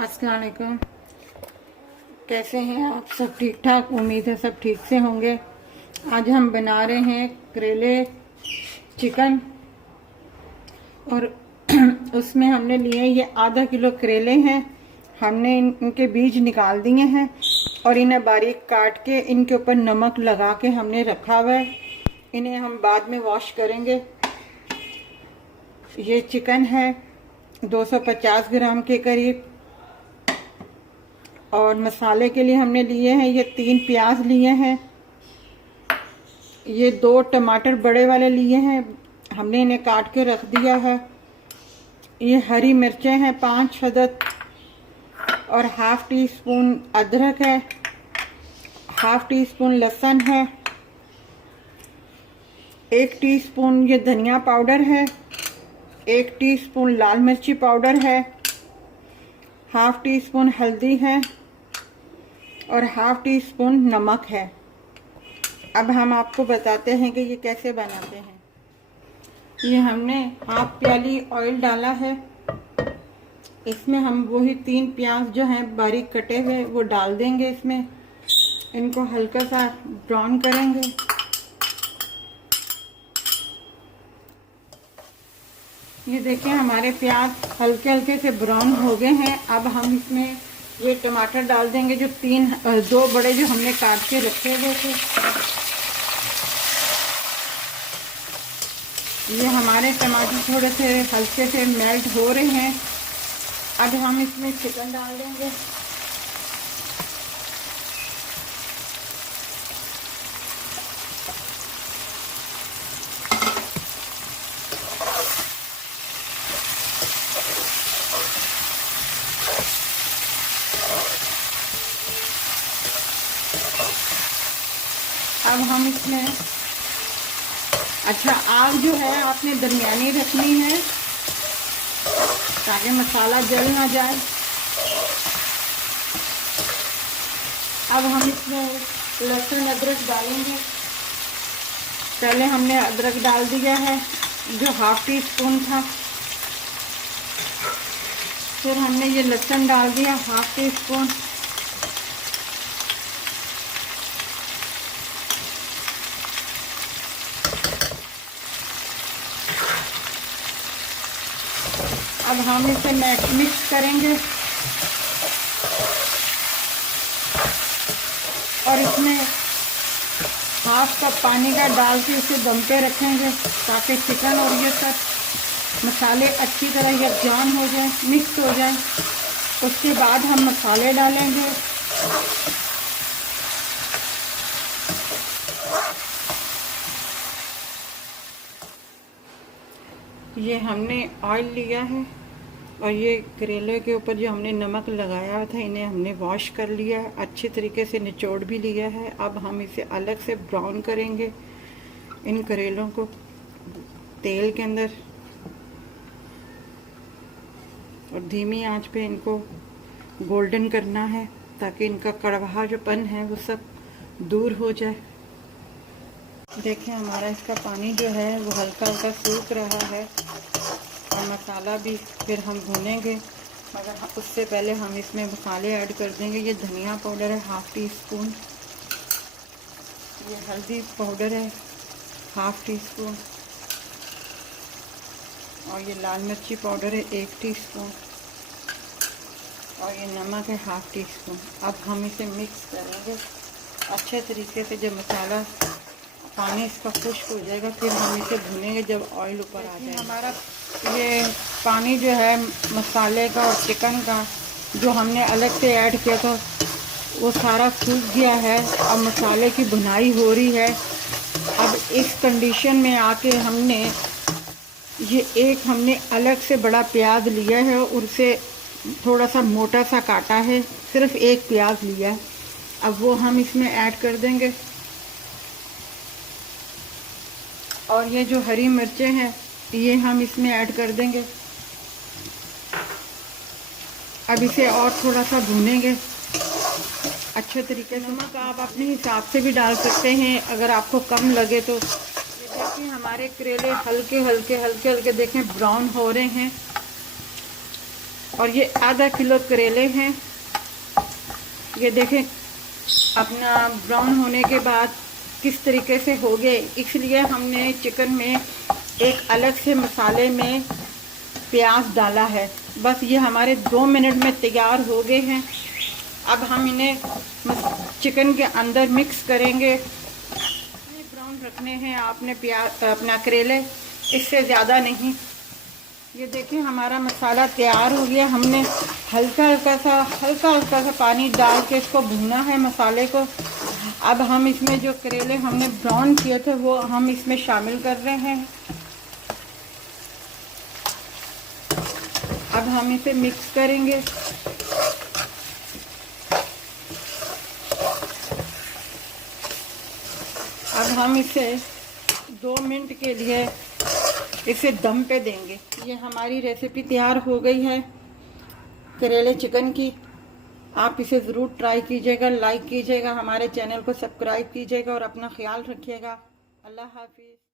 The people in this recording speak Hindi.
अस्सलाम वालेकुम। कैसे हैं आप? सब ठीक ठाक? उम्मीद है सब ठीक से होंगे। आज हम बना रहे हैं करेले चिकन और उसमें हमने लिए ये आधा किलो करेले हैं। हमने इनके बीज निकाल दिए हैं और इन्हें बारीक काट के इनके ऊपर नमक लगा के हमने रखा हुआ है। इन्हें हम बाद में वॉश करेंगे। ये चिकन है 250 ग्राम के करीब। और मसाले के लिए हमने लिए हैं ये 3 प्याज लिए हैं, ये 2 टमाटर बड़े वाले लिए हैं, हमने इन्हें काट के रख दिया है। ये हरी मिर्चें हैं 5 अदद और हाफ टी स्पून अदरक है, हाफ टी स्पून लहसुन है, 1 टीस्पून ये धनिया पाउडर है, 1 टीस्पून लाल मिर्ची पाउडर है, हाफ टी स्पून हल्दी है और हाफ टी स्पून नमक है। अब हम आपको बताते हैं कि ये कैसे बनाते हैं। ये हमने हाफ प्याली ऑयल डाला है। इसमें हम वही 3 प्याज जो हैं बारीक कटे हुए वो डाल देंगे इसमें। इनको हल्का सा ब्राउन करेंगे। ये देखिए हमारे प्याज हल्के हल्के से ब्राउन हो गए हैं। अब हम इसमें ये टमाटर डाल देंगे जो 2 बड़े जो हमने काट के रखे हुए थे। ये हमारे टमाटर थोड़े से हल्के से मेल्ट हो रहे हैं। अब हम इसमें चिकन डाल देंगे। अब हम इसमें आग जो है आपने दरमियानी रखनी है ताकि मसाला जल ना जाए। अब हम इसमें लहसुन अदरक डालेंगे। पहले हमने अदरक डाल दिया है जो हाफ टी स्पून था। फिर हमने ये लहसुन डाल दिया हाफ टी स्पून। अब हम इसे मिक्स करेंगे और इसमें हाफ कप पानी का डाल के इसे दम पे रखेंगे ताकि चिकन और ये सब मसाले अच्छी तरह यकजान हो जाए, मिक्स हो जाए। उसके बाद हम मसाले डालेंगे। ये हमने ऑयल लिया है और ये करेले के ऊपर जो हमने नमक लगाया था इन्हें हमने वॉश कर लिया है, अच्छी तरीके से निचोड़ भी लिया है। अब हम इसे अलग से ब्राउन करेंगे इन करेलों को तेल के अंदर और धीमी आंच पे इनको गोल्डन करना है ताकि इनका कड़वा जो पन है वो सब दूर हो जाए। देखिए हमारा इसका पानी जो है वो हल्का हल्का सूख रहा है और मसाला भी फिर हम भूनेंगे, मगर उससे पहले हम इसमें मसाले ऐड कर देंगे। ये धनिया पाउडर है हाफ टी स्पून, ये हल्दी पाउडर है हाफ टी स्पून और ये लाल मिर्ची पाउडर है 1 टीस्पून और ये नमक है हाफ टी स्पून। अब हम इसे मिक्स करेंगे अच्छे तरीके से। जब मसाला पानी इसका खुश्क हो जाएगा फिर हम इसे भूनेंगे जब ऑयल ऊपर आ जाए। हमारा ये पानी जो है मसाले का और चिकन का जो हमने अलग से ऐड किया था वो सारा सूख गया है। अब मसाले की भुनाई हो रही है। अब इस कंडीशन में आके हमने हमने अलग से बड़ा प्याज लिया है और उसे थोड़ा सा मोटा सा काटा है, सिर्फ 1 प्याज लिया है। अब वो हम इसमें ऐड कर देंगे और ये जो हरी मिर्चें हैं ये हम इसमें ऐड कर देंगे। अब इसे और थोड़ा सा भूनेंगे अच्छे तरीके से। नमक आप अपने हिसाब से भी डाल सकते हैं अगर आपको कम लगे तो। देखिए हमारे करेले हल्के हल्के देखें ब्राउन हो रहे हैं। और ये आधा किलो करेले हैं। ये देखें अपना ब्राउन होने के बाद किस तरीके से हो गए। इसलिए हमने चिकन में एक अलग से मसाले में प्याज डाला है। बस ये हमारे 2 मिनट में तैयार हो गए हैं। अब हम इन्हें चिकन के अंदर मिक्स करेंगे। ब्राउन रखने हैं आपने प्याज अपना करेले, इससे ज़्यादा नहीं। ये देखिए हमारा मसाला तैयार हो गया। हमने हल्का हल्का सा पानी डाल के इसको भूना है मसाले को। अब हम इसमें जो करेले हमने ब्राउन किए थे वो हम इसमें शामिल कर रहे हैं। अब हम इसे मिक्स करेंगे। अब हम इसे 2 मिनट के लिए इसे दम पे देंगे। ये हमारी रेसिपी तैयार हो गई है करेले चिकन की। आप इसे ज़रूर ट्राई कीजिएगा, लाइक कीजिएगा, हमारे चैनल को सब्सक्राइब कीजिएगा और अपना ख्याल रखिएगा। अल्लाह हाफिज़।